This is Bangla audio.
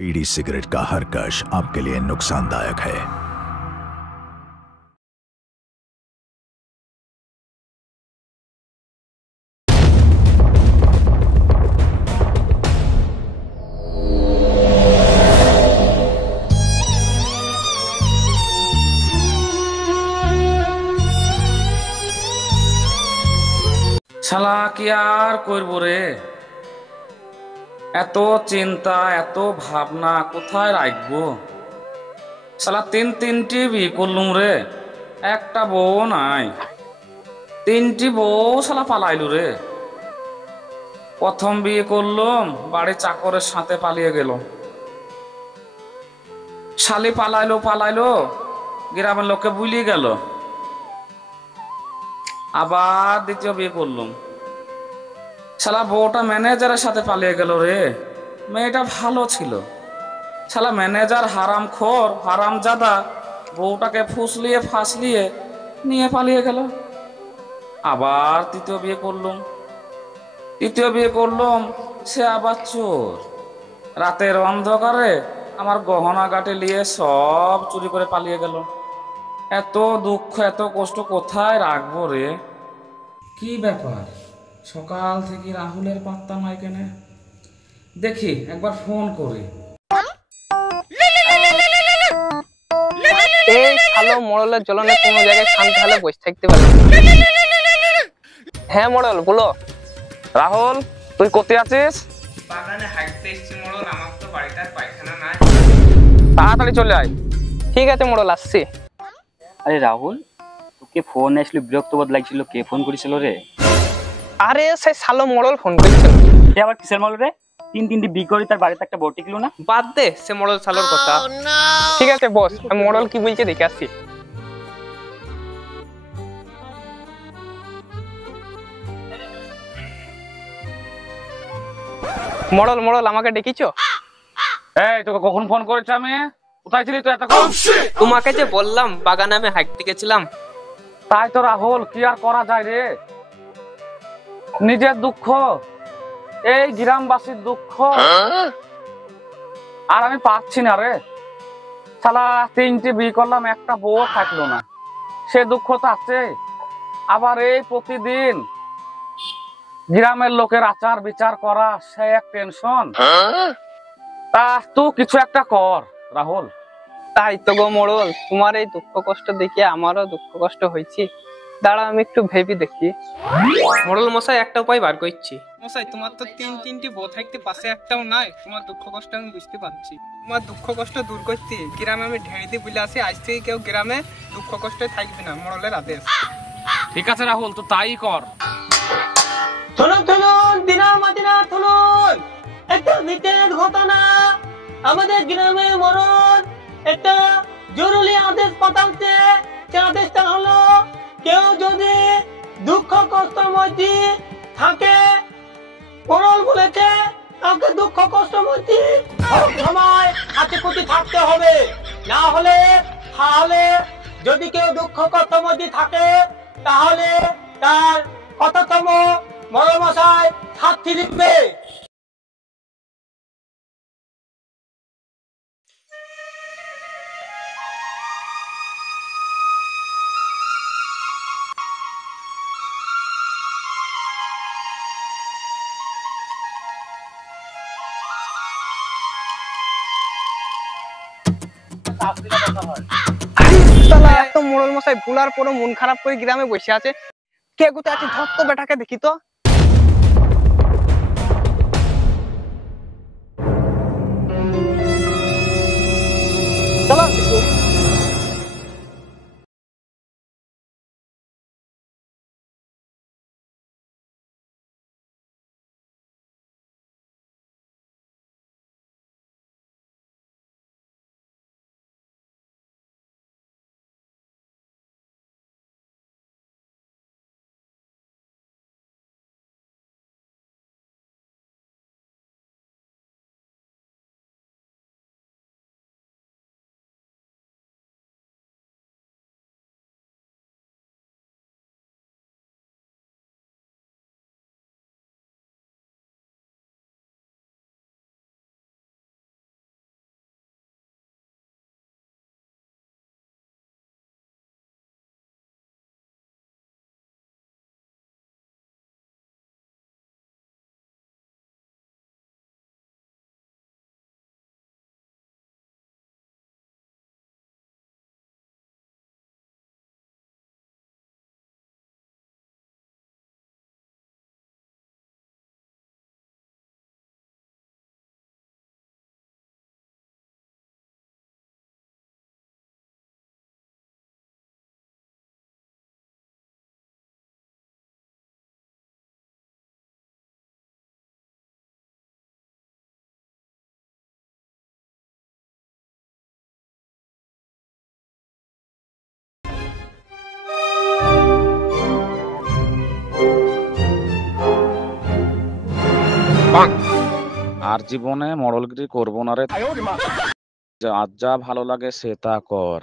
बीड़ी सिगरेट का हर कश आपके लिए नुकसानदायक है। শালা কি আর করবো রে, এত চিন্তা এত ভাবনা কোথায় রাখবো। শালা তিনটি বিয়ে করলুম রে, একটা বউ নাই। তিনটি বউ শালা পালাইলু রে। প্রথম বিয়ে করলুম, বাড়ি চাকরের সাথে পালিয়ে গেল। শালি পালাইলো গ্রামের লোককে বুলিয়ে গেল। আবার দ্বিতীয় বিয়ে করলুম, শালা বউটা ম্যানেজারের সাথে পালিয়ে গেল রে। মেয়েটা ভালো ছিল, শালা ম্যানেজার হারামখোর হারামজাদা বউটাকে ফুসলিয়ে ফাসলিয়ে নিয়ে পালিয়ে গেল। আবার তৃতীয় বিয়ে করলুম, সে আবার চোর। রাতের অন্ধকারে আমার গহনা গাটে নিয়ে সব চুরি করে পালিয়ে গেল। এত দুঃখ এত কষ্ট কোথায় রাখবো রে। কি ব্যাপার, সকাল থেকে রাহুলের পাত্তা নাই কেন? দেখি একবার ফোন করি। এই শালো মোড়লের জ্বলনে কোনো জায়গায় শান্তি হলে বসে থাকতে পারলাম। হ্যাঁ মোড়ল বলো। রাহুল, তুই কোথায় আছিস? বাগানে হাঁটতে এসেছি মোড়ল, আমার তো বাড়িটার পায়খানা নাই। তাড়াতাড়ি চলে আয়। ঠিক আছে মোড়ল, আসছি। আরে রাহুল, তোকে ফোন আসলে বিরক্ত বোধ লাগছিল, কে ফোন করেছিল রে? আরে সেই শালো মোড়ল ফোন করেছিল। সে আবার কিসের মল রে? তিনটি বিয়ে করে তার বাড়িতে একটা বউ টিকলো না? বাদ দে সে মোড়ল শালোর কথা। ঠিক আছে বস, আমি মোড়ল কি বলছে দেখে আসছি। মোড়ল আমাকে ডেকেছো? এই তোকে কখন ফোন করেছি আমি? কোথায় ছিলি তুই এতক্ষণ? তোমাকে যে বললাম বাগানে আমি হাঁটতে গেছিলাম। তাই তো রাহুল, কি আর করা যায় রে। নিজের দুঃখ, এই গ্রামবাসীর দুঃখ আর আমি পাচ্ছি না রে। শালা তিনটি বিয়ে করলাম, একটা বউ থাকলো না, সে দুঃখ তো আছে। আবার এই প্রতিদিন গ্রামের লোকের আচার বিচার করা, সে এক টেনশন। তা তুই কিছু একটা কর রাহুল। তাই তো গো মোড়ল, তোমার এই দুঃখ কষ্ট দেখে আমারও দুঃখ কষ্ট হয়েছে। দাঁড়া আমি একটু ভেবে দেখি। মোড়ল মশাই একটা উপায় বার করছি। মশাই তোমার তো তিনটি বউ থাকতে পাশে একটাও নাই, তোমার দুঃখ কষ্ট আমি বুঝতে পারছি। তোমার দুঃখ কষ্ট দূর করতে গ্রামে আমি ঢেঁড়ি দিয়ে বলে আসি, আজ থেকে কেউ গ্রামে দুঃখ কষ্টে থাকবে না, মোড়লের আদেশ। ঠিক আছে রাহুল, তো তাই কর। শুনুন দিনা মাদিনা শুনুন, একটা বিশেষ ঘটনা। আমাদের গ্রামের মরণ একটা জরুরি আদেশ পাঠাচ্ছে। সে আদেশটা হলো, কেউ যদি দুঃখ কষ্ট মধ্যে থাকে, মরণ বলেছে কাউকে দুঃখ কষ্ট মধ্যে সময় হাতে কুটি থাকতে হবে। না হলে যদি কেউ দুঃখ কষ্ট মধ্যে থাকে, তাহলে তার কততম মরমশাই শাস্তি দিবে। এত মোড়ল মশাই ভুলার পরও মন খারাপ করে গ্রামে বসে আছে। কে কোথায় আছে, ধর তো বেটাকে দেখি তো। চলো। আর জীবনে মডেলগিরি করবো না রে। আজ যা ভালো লাগে সে তা কর।